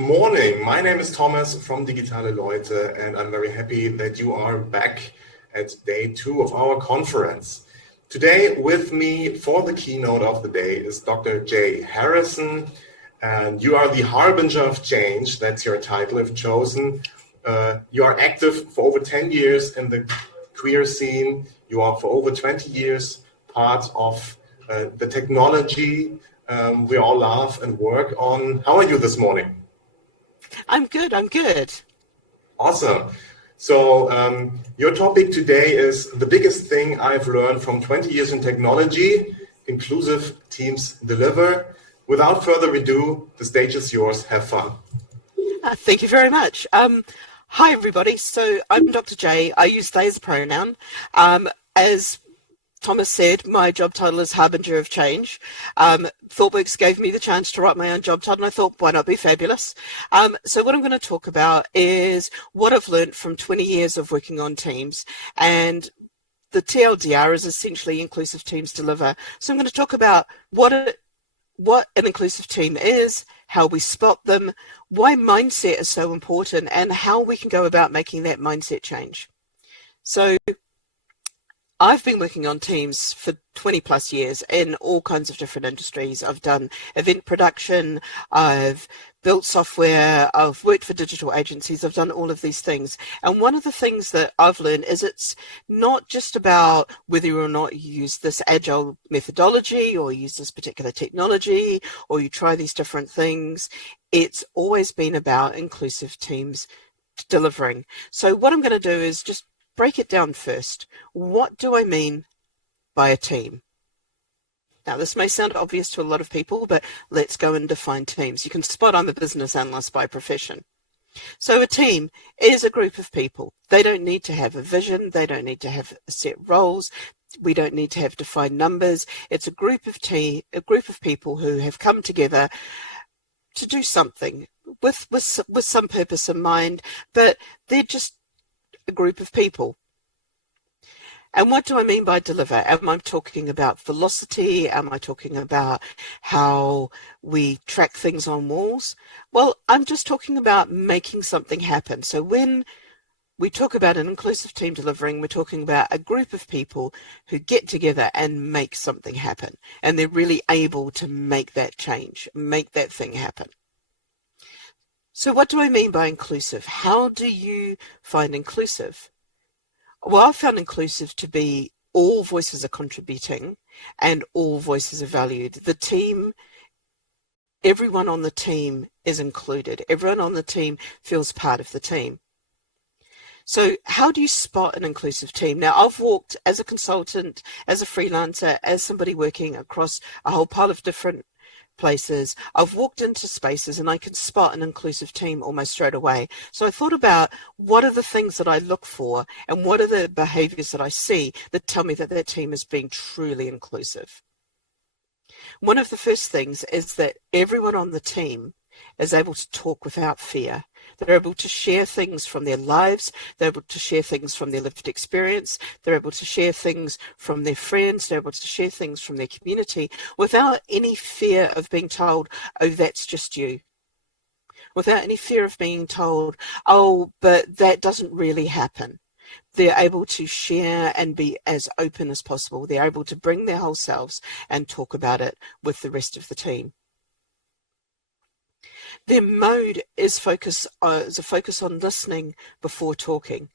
morning. My name is Thomas from Digitale Leute, and I'm very happy that you are back at day 2 of our conference. Today with me for the keynote of the day is Dr. Jay Harrison, and you are the harbinger of change. That's your title if chosen. You are active for over 10 years in the queer scene. You are for over 20 years part of the technology we all love and work on. How are you this morning? I'm good. Awesome. So your topic today is the biggest thing I've learned from 20 years in technology: inclusive teams deliver. Without further ado, the stage is yours. Have fun. Thank you very much. Hi, everybody. So I'm Dr. J. I use they as a pronoun. As Thomas said, my job title is Harbinger of Change. Thoughtworks gave me the chance to write my own job title, and I thought, why not be fabulous? So what I'm going to talk about is what I've learned from 20 years of working on teams. And the TLDR is essentially inclusive teams deliver. So I'm going to talk about what an inclusive team is, how we spot them, why mindset is so important, and how we can go about making that mindset change. So I've been working on teams for 20 plus years in all kinds of different industries. I've done event production, I've built software, I've worked for digital agencies, I've done all of these things. And one of the things that I've learned is it's not just about whether or not you use this agile methodology or use this particular technology or you try these different things. It's always been about inclusive teams delivering. So what I'm going to do is just break it down first. What do I mean by a team? Now, this may sound obvious to a lot of people, but let's go and define teams. You can spot I'm a business analyst by profession. So a team is a group of people. They don't need to have a vision. They don't need to have set roles. We don't need to have defined numbers. It's a group of people who have come together to do something with some purpose in mind, but they're just a group of people. And what do I mean by deliver? Am I talking about velocity? Am I talking about how we track things on walls? Well, I'm just talking about making something happen. So when we talk about an inclusive team delivering, we're talking about a group of people who get together and make something happen. And they're really able to make that change, make that thing happen. So what do I mean by inclusive? How do you find inclusive? Well, I found inclusive to be all voices are contributing and all voices are valued. The team, everyone on the team is included. Everyone on the team feels part of the team. So how do you spot an inclusive team? Now, I've walked as a consultant, as a freelancer, as somebody working across a whole pile of different places. I've walked into spaces and I can spot an inclusive team almost straight away. So I thought about what are the things that I look for and what are the behaviors that I see that tell me that team is being truly inclusive. One of the first things is that everyone on the team is able to talk without fear. They're able to share things from their lives. They're able to share things from their lived experience. They're able to share things from their friends. They're able to share things from their community without any fear of being told, oh, that's just you. Without any fear of being told, oh, but that doesn't really happen. They're able to share and be as open as possible. They're able to bring their whole selves and talk about it with the rest of the team. Their mode is a focus on listening before talking.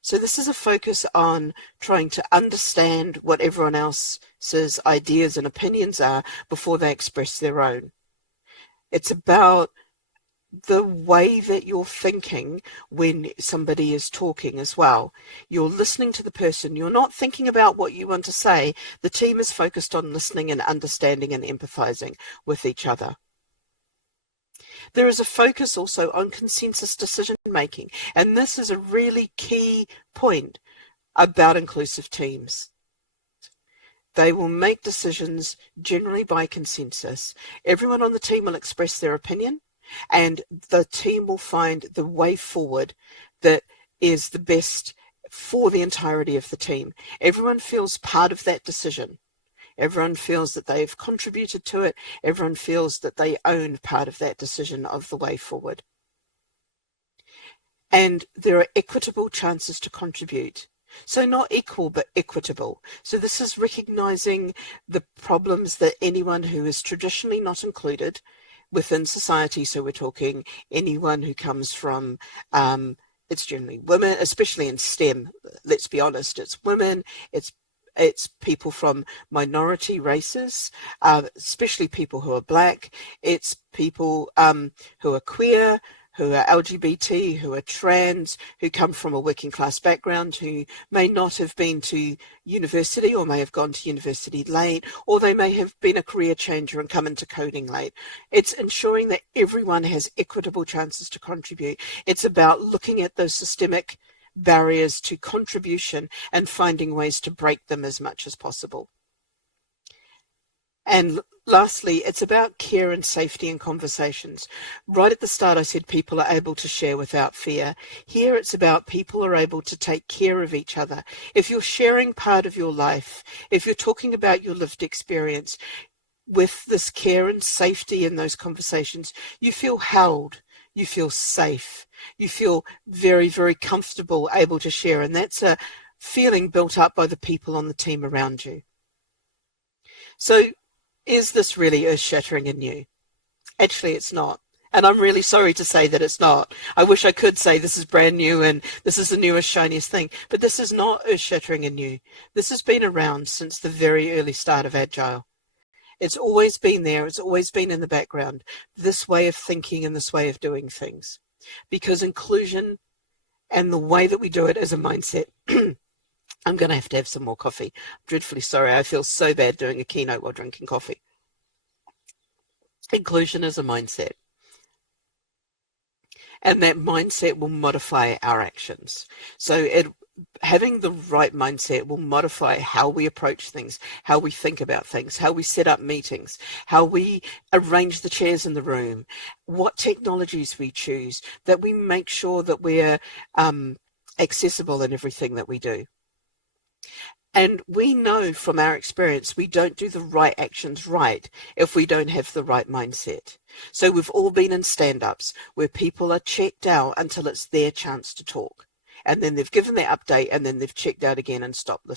So this is a focus on trying to understand what everyone else's ideas and opinions are before they express their own. It's about the way that you're thinking when somebody is talking as well. You're listening to the person. You're not thinking about what you want to say. The team is focused on listening and understanding and empathizing with each other. There is a focus also on consensus decision making, and this is a really key point about inclusive teams. They will make decisions generally by consensus. Everyone on the team will express their opinion, and the team will find the way forward that is the best for the entirety of the team. Everyone feels part of that decision. Everyone feels that they've contributed to it. Everyone feels that they own part of that decision of the way forward. And there are equitable chances to contribute. So not equal, but equitable. So this is recognizing the problems that anyone who is traditionally not included within society, so we're talking anyone who comes from, it's generally women, especially in STEM, let's be honest, it's women, it's people from minority races, especially people who are Black, it's people who are queer, who are LGBT, who are trans, who come from a working class background, who may not have been to university or may have gone to university late, or they may have been a career changer and come into coding late. It's ensuring that everyone has equitable chances to contribute. It's about looking at those systemic barriers to contribution and finding ways to break them as much as possible. And lastly, it's about care and safety in conversations. Right at the start, I said people are able to share without fear. Here, it's about people are able to take care of each other. If you're sharing part of your life, if you're talking about your lived experience, with this care and safety in those conversations, you feel held, you feel safe, you feel very, very comfortable able to share. And that's a feeling built up by the people on the team around you. So, is this really earth-shattering and new? Actually, it's not. And I'm really sorry to say that it's not. I wish I could say this is brand new and this is the newest, shiniest thing. But this is not earth-shattering and new. This has been around since the very early start of Agile. It's always been there. It's always been in the background. This way of thinking and this way of doing things. Because inclusion and the way that we do it as a mindset I'm going to have some more coffee. I'm dreadfully sorry. I feel so bad doing a keynote while drinking coffee. Inclusion is a mindset. And that mindset will modify our actions. So having the right mindset will modify how we approach things, how we think about things, how we set up meetings, how we arrange the chairs in the room, what technologies we choose, that we make sure that we're accessible in everything that we do. And we know from our experience, we don't do the right actions right if we don't have the right mindset. So we've all been in stand-ups where people are checked out until it's their chance to talk. And then they've given their update and then they've checked out again and stopped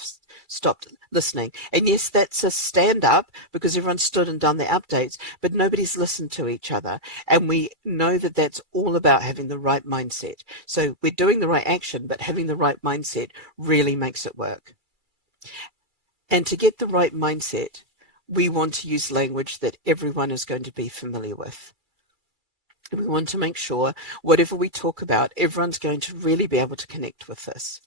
listening. And yes, that's a stand-up because everyone stood and done their updates, but nobody's listened to each other. And we know that that's all about having the right mindset. So we're doing the right action, but having the right mindset really makes it work. And to get the right mindset, we want to use language that everyone is going to be familiar with. We want to make sure whatever we talk about, everyone's going to really be able to connect with this.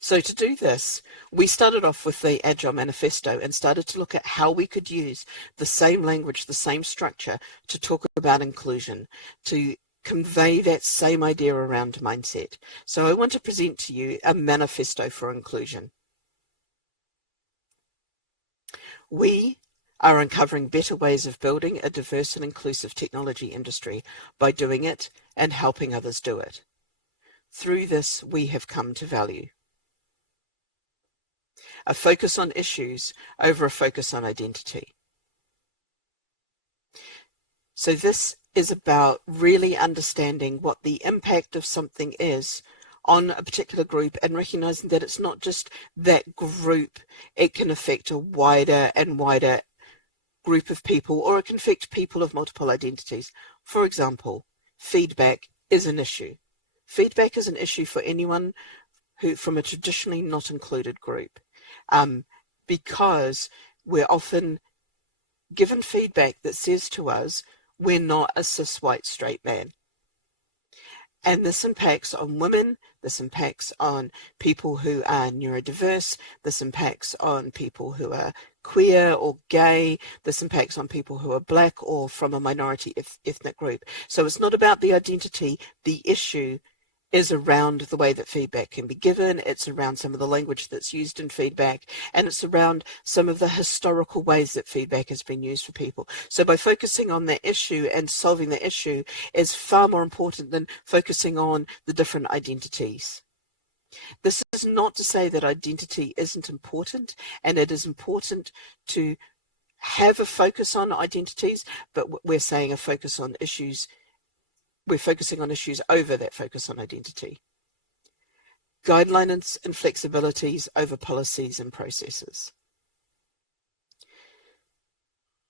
So to do this, we started off with the Agile Manifesto and started to look at how we could use the same language, the same structure to talk about inclusion, to convey that same idea around mindset. So I want to present to you a manifesto for inclusion. We are uncovering better ways of building a diverse and inclusive technology industry by doing it and helping others do it. Through this, we have come to value a focus on issues over a focus on identity. So this is about really understanding what the impact of something is on a particular group and recognizing that it's not just that group, it can affect a wider and wider group of people, or it can affect people of multiple identities. For example, feedback is an issue. Feedback is an issue for anyone who from a traditionally not included group, because we're often given feedback that says to us, we're not a cis white straight man. And this impacts on women, this impacts on people who are neurodiverse, this impacts on people who are queer or gay, this impacts on people who are Black or from a minority ethnic group. So it's not about the identity, the issue is around the way that feedback can be given, it's around some of the language that's used in feedback, and it's around some of the historical ways that feedback has been used for people. So by focusing on the issue and solving the issue is far more important than focusing on the different identities. This is not to say that identity isn't important, and it is important to have a focus on identities, but we're saying a focus on issues. We're focusing on issues over that focus on identity. Guidelines and flexibilities over policies and processes.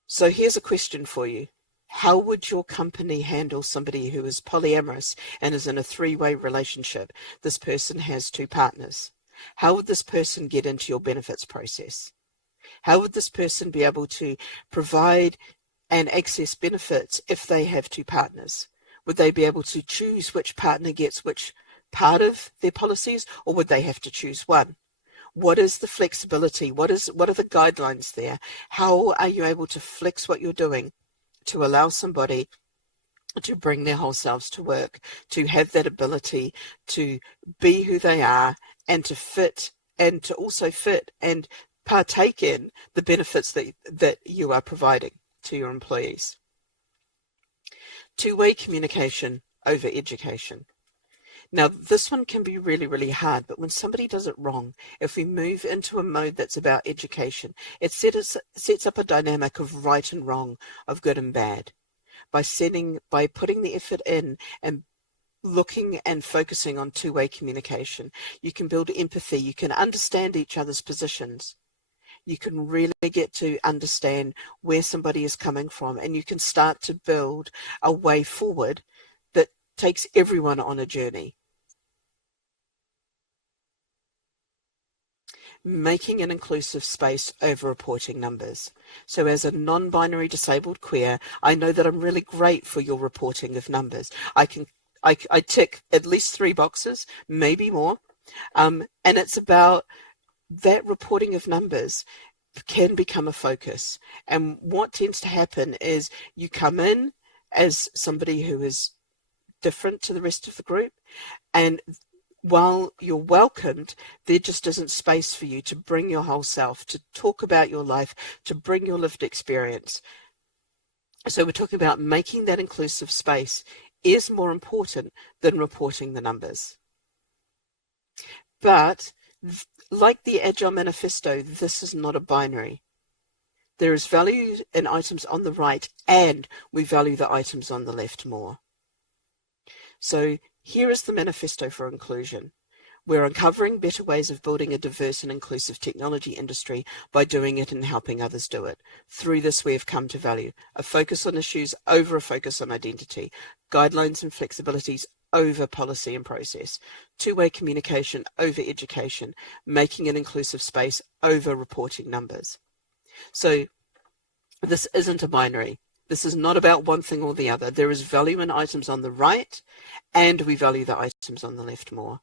So here's a question for you. How would your company handle somebody who is polyamorous and is in a three-way relationship? This person has two partners. How would this person get into your benefits process? How would this person be able to provide and access benefits if they have two partners? Would they be able to choose which partner gets which part of their policies, or would they have to choose one? What is the flexibility? What are the guidelines there? How are you able to flex what you're doing to allow somebody to bring their whole selves to work, to have that ability to be who they are and to fit, and to also fit and partake in the benefits that you are providing to your employees? Two-way communication over education. Now, this one can be really, really hard, but when somebody does it wrong, if we move into a mode that's about education, it sets up a dynamic of right and wrong, of good and bad. By putting the effort in and looking and focusing on two-way communication, you can build empathy, you can understand each other's positions. You can really get to understand where somebody is coming from, and you can start to build a way forward that takes everyone on a journey. Making an inclusive space over reporting numbers. So as a non-binary disabled queer, I know that I'm really great for your reporting of numbers. I tick at least 3 boxes, maybe more, and it's about that reporting of numbers can become a focus. And what tends to happen is you come in as somebody who is different to the rest of the group, and while you're welcomed, there just isn't space for you to bring your whole self, to talk about your life, to bring your lived experience. So we're talking about making that inclusive space is more important than reporting the numbers. But like the Agile Manifesto, this is not a binary. There is value in items on the right, and we value the items on the left more. So here is the manifesto for inclusion. We're uncovering better ways of building a diverse and inclusive technology industry by doing it and helping others do it. Through this, we have come to value a focus on issues over a focus on identity, guidelines and flexibilities over policy and process, two-way communication over education, making an inclusive space over reporting numbers. So this isn't a binary. This is not about one thing or the other. There is value in items on the right, and we value the items on the left more.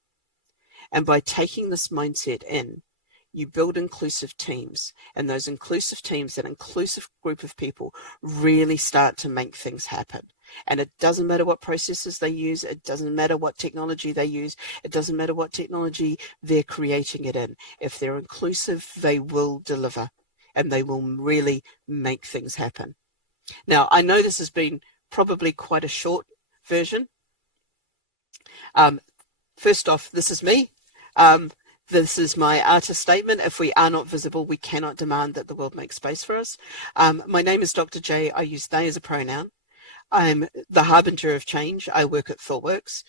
And by taking this mindset in, you build inclusive teams, and those inclusive teams, that inclusive group of people, really start to make things happen. And it doesn't matter what processes they use, it doesn't matter what technology they use, it doesn't matter what technology they're creating it in. If they're inclusive, they will deliver, and they will really make things happen. Now, I know this has been probably quite a short version. First off, this is me. This is my artist statement. If we are not visible, we cannot demand that the world make space for us. My name is Dr. J. I use they as a pronoun. I'm the harbinger of change. I work at Thoughtworks.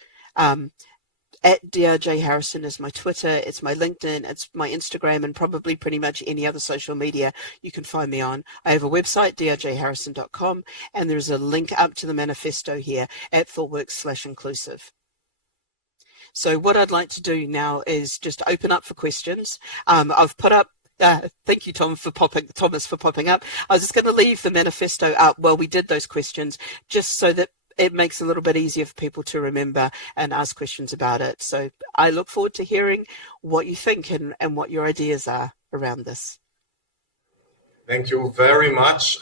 At DRJ Harrison is my Twitter, it's my LinkedIn, it's my Instagram, and probably pretty much any other social media you can find me on. I have a website, drjharrison.com, and there's a link up to the manifesto here at Thoughtworks/inclusive. So what I'd like to do now is just open up for questions. I've put up, thank you, Thomas, for popping up. I was just going to leave the manifesto up while we did those questions, just so that it makes it a little bit easier for people to remember and ask questions about it. So I look forward to hearing what you think and what your ideas are around this. Thank you very much,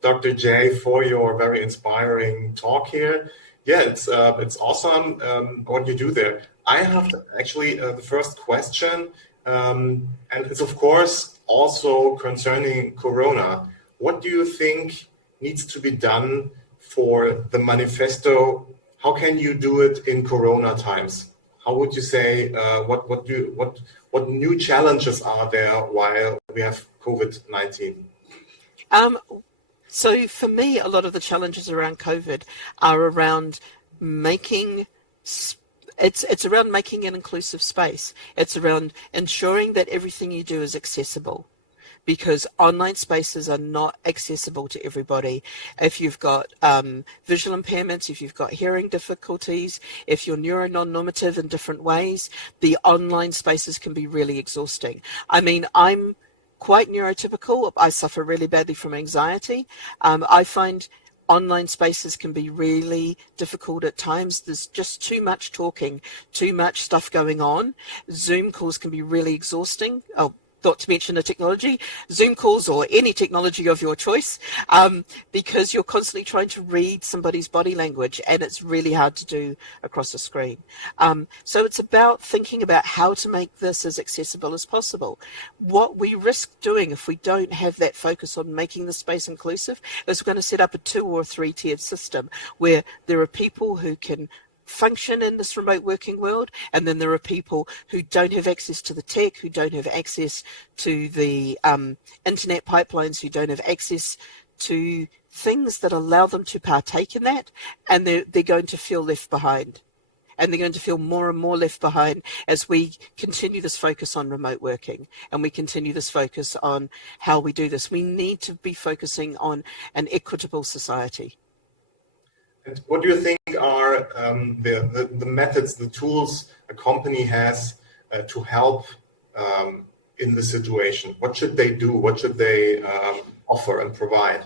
Dr. J, for your very inspiring talk here. Yeah, it's awesome what you do there. I have actually the first question, and it's of course also concerning Corona. What do you think needs to be done for the manifesto? How can you do it in Corona times? how would you say what new challenges are there while we have COVID-19? So for me, a lot of the challenges around COVID are around making it's around making an inclusive space. It's around ensuring that everything you do is accessible, because online spaces are not accessible to everybody. If you've got visual impairments, if you've got hearing difficulties, if you're neuro-non-normative in different ways, the online spaces can be really exhausting. I mean, I'm quite neurotypical. I suffer really badly from anxiety. I find online spaces can be really difficult at times. There's just too much talking, too much stuff going on. Zoom calls can be really exhausting. Oh, not to mention the technology, Zoom calls or any technology of your choice, because you're constantly trying to read somebody's body language, and it's really hard to do across a screen. So it's about thinking about how to make this as accessible as possible. What we risk doing if we don't have that focus on making the space inclusive is we're going to set up a 2 or 3 tiered system where there are people who can function in this remote working world, and then there are people who don't have access to the tech, who don't have access to the internet pipelines, who don't have access to things that allow them to partake in that, and they're going to feel left behind. And they're going to feel more and more left behind as we continue this focus on remote working, and we continue this focus on how we do this. We need to be focusing on an equitable society. And what do you think are the methods, the tools a company has to help in this situation? What should they do? What should they offer and provide?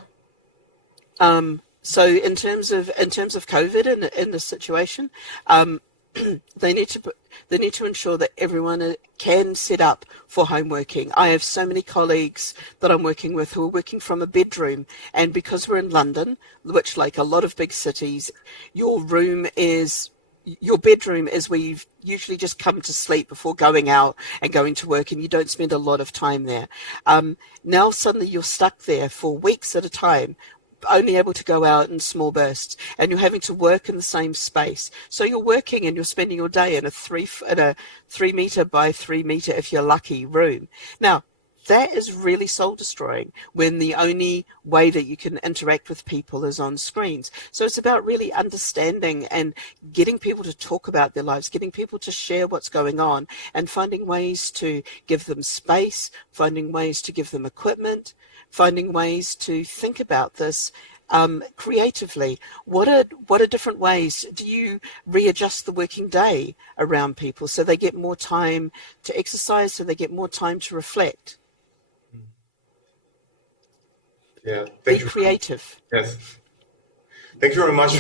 So in terms of COVID in this situation, they need to ensure that everyone can set up for home working. I have so many colleagues that I'm working with who are working from a bedroom, and because we're in London, which, like a lot of big cities, your bedroom is where you've usually just come to sleep before going out and going to work, and you don't spend a lot of time there. Now suddenly you're stuck there for weeks at a time, only able to go out in small bursts, and you're having to work in the same space. So you're working and you're spending your day in a 3 meter by 3 meter, if you're lucky, room. Now, that is really soul destroying when the only way that you can interact with people is on screens. So it's about really understanding and getting people to talk about their lives, getting people to share what's going on, and finding ways to give them space, finding ways to give them equipment, finding ways to think about this creatively. What are different ways? Do you readjust the working day around people so they get more time to exercise, so they get more time to reflect? Yeah, be creative. Yes, thank you very much.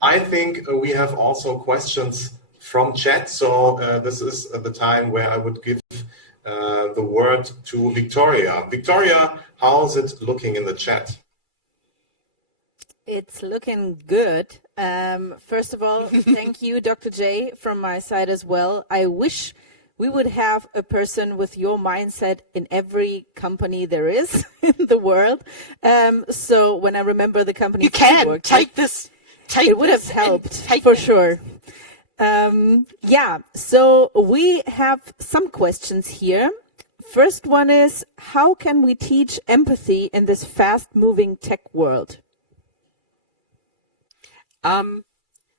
I think we have also questions from chat. So this is the time where I would give the word to Victoria. Victoria, how's it looking in the chat? It's looking good. First of all, thank you, Dr. J, from my side as well. I wish we would have a person with your mindset in every company there is in the world. So when I remember the company, you can take this. It would have helped for sure. Yeah, so we have some questions here. First one is, how can we teach empathy in this fast-moving tech world?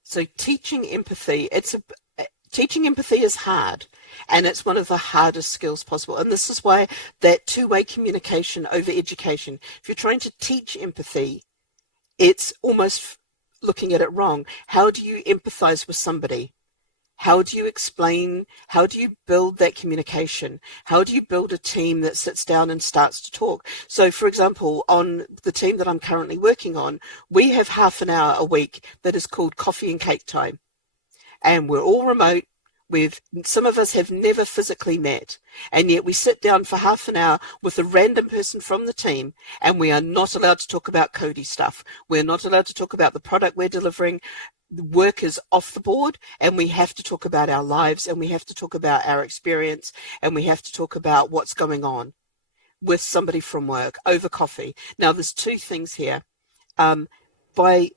So teaching empathy is hard, and it's one of the hardest skills possible. And this is why that two-way communication over education, if you're trying to teach empathy, it's almost looking at it wrong. How do you empathize with somebody? How do you explain? How do you build that communication? How do you build a team that sits down and starts to talk? So, for example, on the team that I'm currently working on, we have half an hour a week that is called coffee and cake time. And we're all remote. Some of us have never physically met, and yet we sit down for half an hour with a random person from the team, and we are not allowed to talk about Cody stuff. We're not allowed to talk about the product we're delivering. The work is off the board, and we have to talk about our lives, and we have to talk about our experience, and we have to talk about what's going on with somebody from work over coffee. Now, there's two things here. By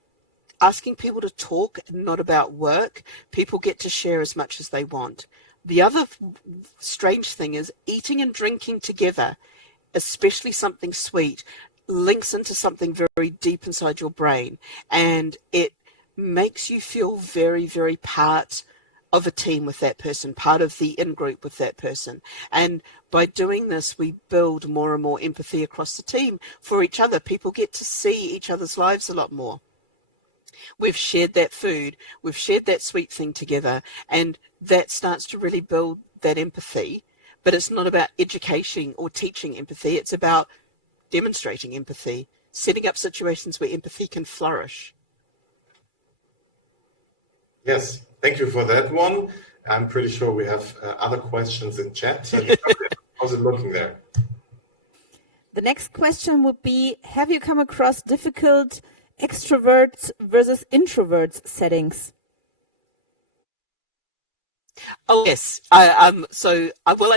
asking people to talk, not about work. People get to share as much as they want. The other strange thing is eating and drinking together, especially something sweet, links into something very deep inside your brain, and it makes you feel very, very part of a team with that person, part of the in-group with that person. And by doing this, we build more and more empathy across the team for each other. People get to see each other's lives a lot more. We've shared that food, we've shared that sweet thing together, and that starts to really build that empathy. But it's not about education or teaching empathy, it's about demonstrating empathy, setting up situations where empathy can flourish. Yes, thank you for that one. I'm pretty sure we have other questions in chat. How's it looking there? The next question would be, have you come across difficult extroverts versus introverts settings? Oh yes, I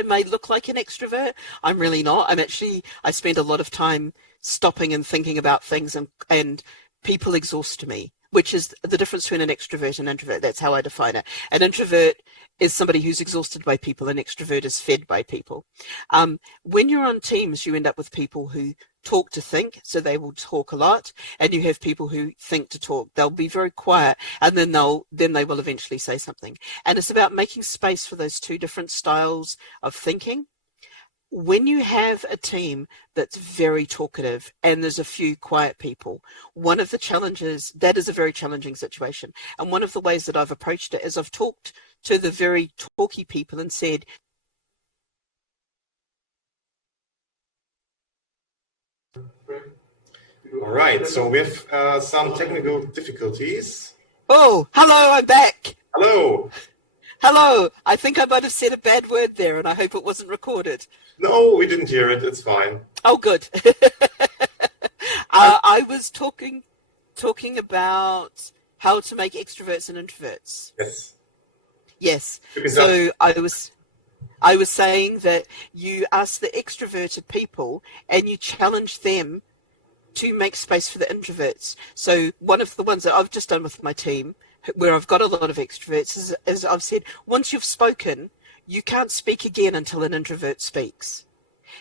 may look like an extrovert. I'm really not. I spend a lot of time stopping and thinking about things, and people exhaust me, which is the difference between an extrovert and an introvert. That's how I define it. An introvert is somebody who's exhausted by people. An extrovert is fed by people. When you're on teams, you end up with people who talk to think, so they will talk a lot, and you have people who think to talk. They'll be very quiet, and then they will eventually say something. And it's about making space for those two different styles of thinking. When you have a team that's very talkative and there's a few quiet people, one of the challenges, that is a very challenging situation. And one of the ways that I've approached it is I've talked to the very talky people and said, all right, so we have some technical difficulties. Oh, hello, I'm back. Hello. Hello. I think I might have said a bad word there, and I hope it wasn't recorded. No, we didn't hear it. It's fine. Oh, good. I was talking about how to make extroverts and introverts. Yes. Yes. So I was saying that you ask the extroverted people and you challenge them to make space for the introverts. So one of the ones that I've just done with my team, where I've got a lot of extroverts, is I've said, once you've spoken, you can't speak again until an introvert speaks.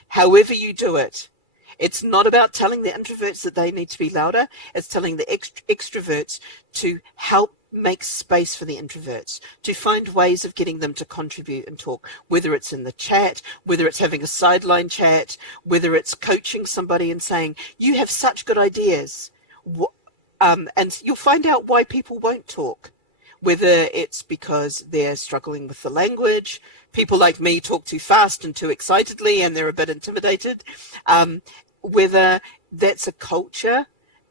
However you do it, it's not about telling the introverts that they need to be louder. It's telling the extroverts to help make space for the introverts, to find ways of getting them to contribute and talk, whether it's in the chat, whether it's having a sideline chat, whether it's coaching somebody and saying, you have such good ideas. And you'll find out why people won't talk, whether it's because they're struggling with the language. People like me talk too fast and too excitedly and they're a bit intimidated, whether that's a culture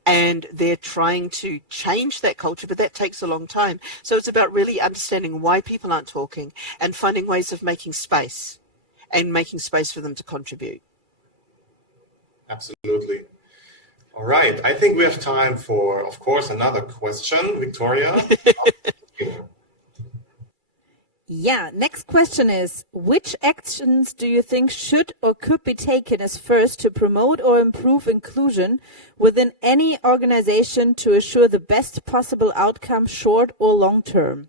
and they're trying to change that culture, but that takes a long time. So it's about really understanding why people aren't talking and finding ways of making space and making space for them to contribute. Absolutely. All right. I think we have time for, of course, another question. Victoria? Yeah, next question is, which actions do you think should or could be taken as first to promote or improve inclusion within any organization to assure the best possible outcome, short or long term?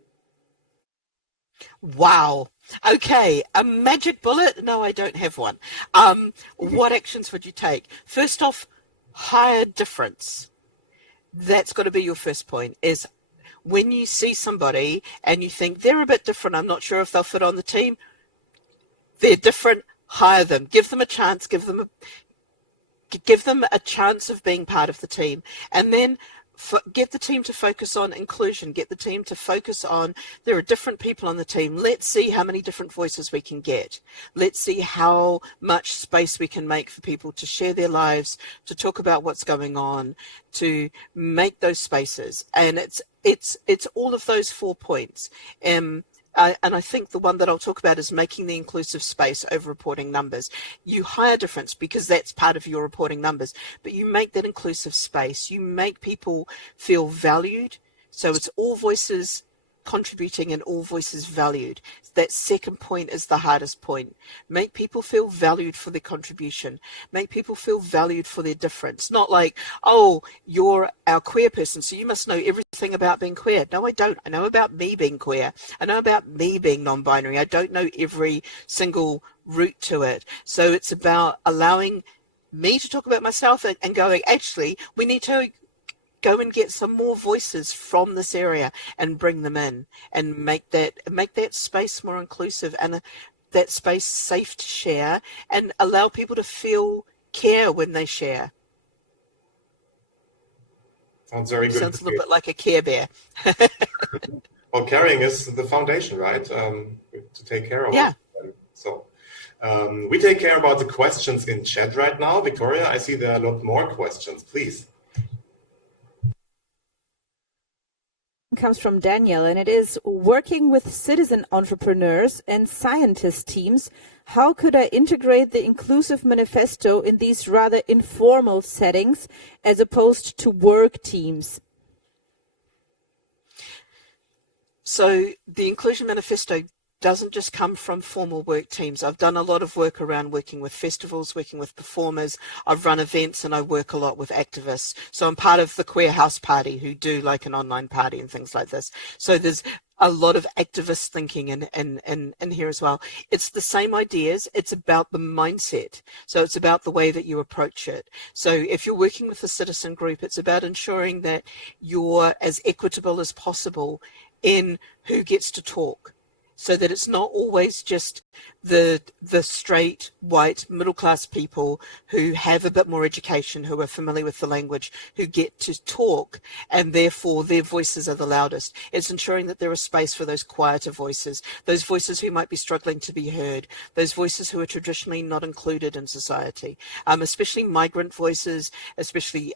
Wow. Okay, a magic bullet? No, I don't have one. What actions would you take? First off, hire difference. That's got to be your first point, is when you see somebody and you think they're a bit different, I'm not sure if they'll fit on the team, they're different, hire them. Give them a chance, give them a chance of being part of the team. And then get the team to focus on inclusion, get the team to focus on, there are different people on the team. Let's see how many different voices we can get. Let's see how much space we can make for people to share their lives, to talk about what's going on, to make those spaces. And it's all of those 4 points. And I think the one that I'll talk about is making the inclusive space over reporting numbers. You hire difference because that's part of your reporting numbers, but you make that inclusive space. You make people feel valued. So it's all voices contributing and all voices valued. That second point is the hardest point. Make people feel valued for their contribution. Make people feel valued for their difference. Not like, oh, you're our queer person, so you must know everything about being queer. No, I don't. I know about me being queer. I know about me being non-binary. I don't know every single route to it. So it's about allowing me to talk about myself and going, actually, we need to go and get some more voices from this area and bring them in and make that space more inclusive and that space safe to share and allow people to feel care when they share. Sounds very good. Sounds a little bit like a Care Bear. Well, caring is the foundation, right? To take care of Yeah. it. So we take care about the questions in chat right now. Victoria, I see there are a lot more questions. Please. Comes from Daniel, and it is: working with citizen entrepreneurs and scientist teams, how could I integrate the inclusive manifesto in these rather informal settings as opposed to work teams? So the Inclusion Manifesto doesn't just come from formal work teams. I've done a lot of work around working with festivals, working with performers. I've run events and I work a lot with activists. So I'm part of the Queer House Party who do like an online party and things like this. So there's a lot of activist thinking in here as well. It's the same ideas. It's about the mindset. So it's about the way that you approach it. So if you're working with a citizen group, it's about ensuring that you're as equitable as possible in who gets to talk, so that it's not always just the straight, white, middle-class people who have a bit more education, who are familiar with the language, who get to talk, and therefore their voices are the loudest. It's ensuring that there is space for those quieter voices, those voices who might be struggling to be heard, those voices who are traditionally not included in society, especially migrant voices, especially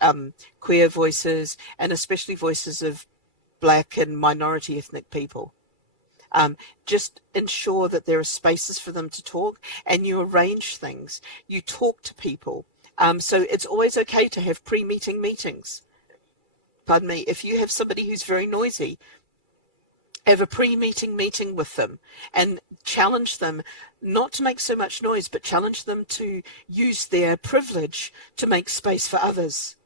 queer voices, and especially voices of Black and minority ethnic people. Just ensure that there are spaces for them to talk, and you arrange things. You talk to people. So it's always okay to have pre-meeting meetings. Pardon me. If you have somebody who's very noisy, have a pre-meeting meeting with them and challenge them not to make so much noise, but challenge them to use their privilege to make space for others.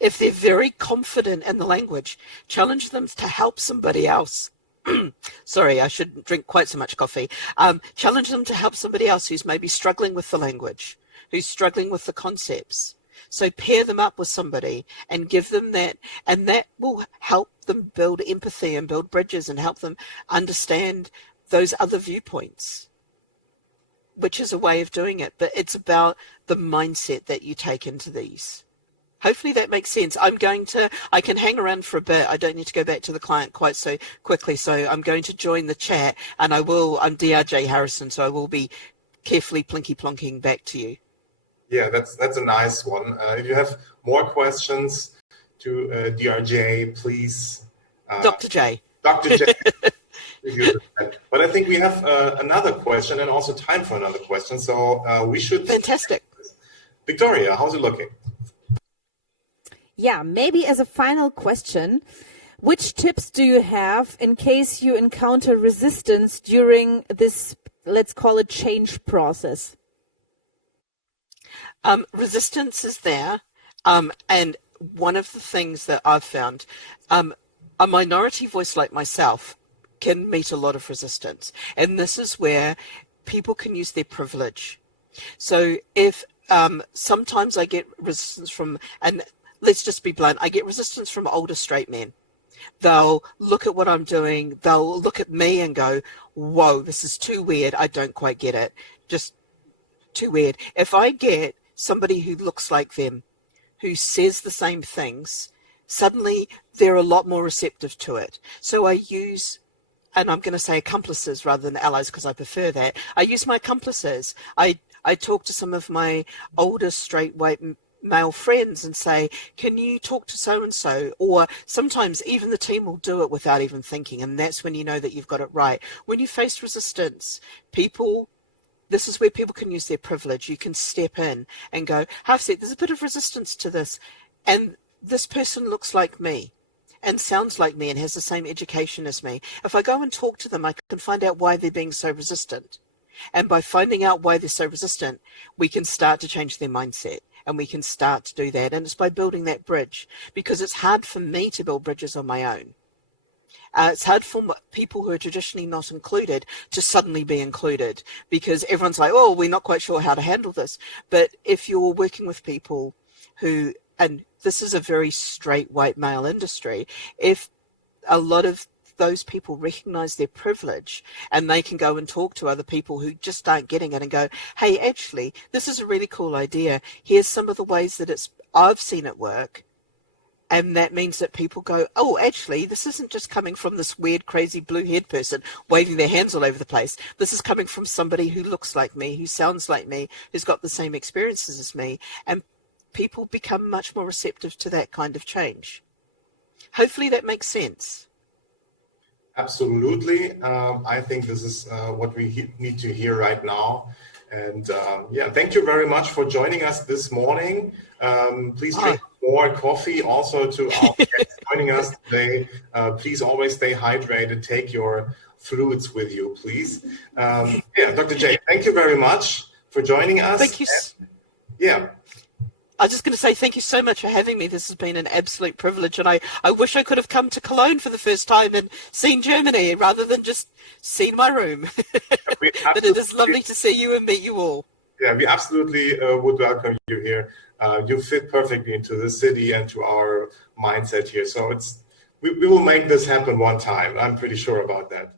If they're very confident in the language, challenge them to help somebody else. Sorry, I shouldn't drink quite so much coffee. Challenge them to help somebody else who's maybe struggling with the language, who's struggling with the concepts. So pair them up with somebody and give them that, and that will help them build empathy and build bridges and help them understand those other viewpoints, which is a way of doing it. But it's about the mindset that you take into these. Hopefully that makes sense. I can hang around for a bit. I don't need to go back to the client quite so quickly. So I'm going to join the chat, and I'm DRJ Harrison, so I will be carefully plinky plonking back to you. Yeah, that's a nice one. If you have more questions to DRJ, please. Dr. J. Dr. J. But I think we have another question and also time for another question. So we should. Fantastic. Victoria, how's it looking? Yeah, maybe as a final question, which tips do you have in case you encounter resistance during this, let's call it, change process? Resistance is there. And one of the things that I've found, a minority voice like myself can meet a lot of resistance. And this is where people can use their privilege. So if sometimes I get resistance from, and let's just be blunt, I get resistance from older straight men. They'll look at what I'm doing, they'll look at me and go, whoa, this is too weird, I don't quite get it, just too weird. If I get somebody who looks like them, who says the same things, suddenly they're a lot more receptive to it. So I use, and I'm going to say accomplices rather than allies because I prefer that, I use my accomplices. I talk to some of my older straight white male friends and say, can you talk to so-and-so? Or sometimes even the team will do it without even thinking, and that's when you know that you've got it right. When you face resistance, this is where people can use their privilege. You can step in and go, I've said there's a bit of resistance to this, and this person looks like me. and sounds like me and has the same education as me, if I go and talk to them, I can find out why they're being so resistant. And by finding out why they're so resistant, we can start to change their mindset, and we can start to do that. And it's by building that bridge, because it's hard for me to build bridges on my own. It's hard for people who are traditionally not included to suddenly be included, because everyone's like, oh, we're not quite sure how to handle this. But if you're working with people who, and this is a very straight white male industry, if a lot of those people recognize their privilege and they can go and talk to other people who just aren't getting it and go, hey, actually, this is a really cool idea. Here's some of the ways that I've seen it work. And that means that people go, oh, actually, this isn't just coming from this weird, crazy blue-haired person waving their hands all over the place. This is coming from somebody who looks like me, who sounds like me, who's got the same experiences as me. And people become much more receptive to that kind of change. Hopefully that makes sense. Absolutely. I think this is what we need to hear right now. And thank you very much for joining us this morning. Please drink more coffee. Also to our guests joining us today, please always stay hydrated. Take your fluids with you, please. Dr. J, thank you very much for joining us. Thank you. I was just going to say thank you so much for having me. This has been an absolute privilege, and I wish I could have come to Cologne for the first time and seen Germany rather than just seen my room. But it is lovely to see you and meet you all. Yeah, we absolutely would welcome you here. You fit perfectly into the city and to our mindset here. So we will make this happen one time. I'm pretty sure about that.